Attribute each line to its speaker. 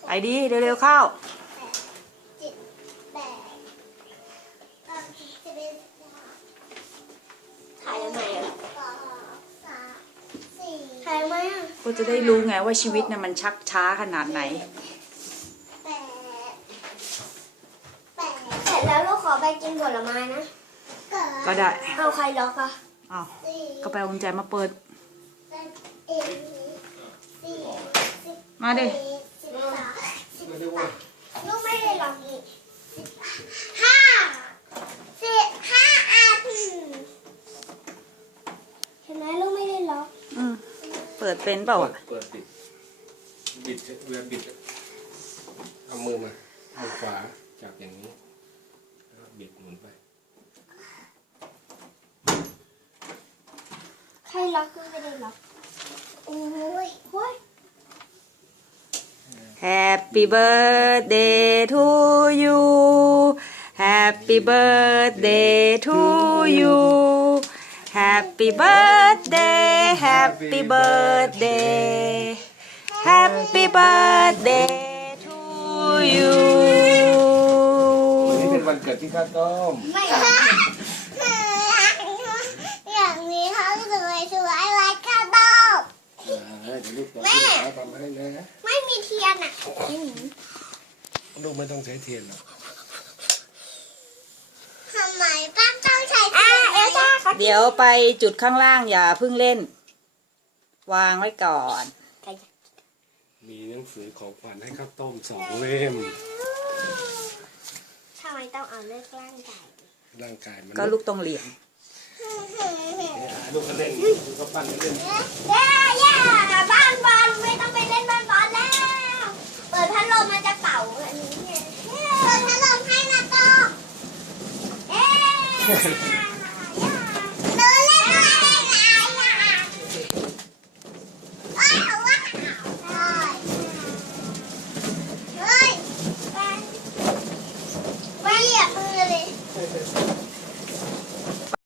Speaker 1: ไปดีเร็วๆเข้า
Speaker 2: ถ่ายยังไงอ่ะถ่ายยังไงอ่ะ
Speaker 1: ก็จะได้รู้ไงว่าชีวิตเนี่ยมันชักช้าขนาดไหน
Speaker 2: เสร็จแล้วลูกขอไปกินผลไม้นะ
Speaker 1: ก็ได้
Speaker 2: เอาใครล็อกอ่ะ
Speaker 1: เอาก็ไปเอากุญแจมาเปิดมาดิ
Speaker 2: ลูกไม่ได้ล็อกอีก5 อันเห็นไหมลูกไม่ได้ล็อก
Speaker 1: เปิดเป็นเปล่าอ่ะ
Speaker 3: เปิดบิดเวลาบิดเอามือมาเอาขวาจับอย่างนี้แล้วบิดหมุนไป
Speaker 2: ใครล็อกลูกไม่ได้ล็อกโอ้ยโอ้ย
Speaker 1: Happy birthday to you Happy birthday to you Happy birthday Happy birthday Happy birthday to you
Speaker 3: นี่เป็นวันเกิดที่ข้าวต้ม
Speaker 2: ไม่อย่างนี้เขาสวยสวยอะไรข้าวต้ม
Speaker 3: เดี๋ยวลูกต่อที่ข้าวทำให้นะ
Speaker 2: ไม่มีเทียนอ่ะ
Speaker 3: ลูกไม่ต้องใช้เทียนหรอก
Speaker 2: ทำไมป้าต้องใช้เทียนเอลซ่าเขา
Speaker 1: เดี๋ยวไปจุดข้างล่างอย่าเพิ่งเล่น วางไว้ก่อน
Speaker 3: มีหนังสือของขวัญให้ข้าวต้ม2 เล่ม
Speaker 2: ทำไมต้องเอาเลือกร่างกาย
Speaker 3: ร่างกายมัน
Speaker 1: ก็ลูกต้องเลี้ยง
Speaker 3: ลูกก็เล่นลูกก็ปั้นเล่น
Speaker 2: เย้บ้านบอลไม่ต้องไปเล่นบ้านบอลแล้ว เปิดพัดลมมันจะเป่าอันนี้ไงเปิดพัดลมให้นะโตเอ๊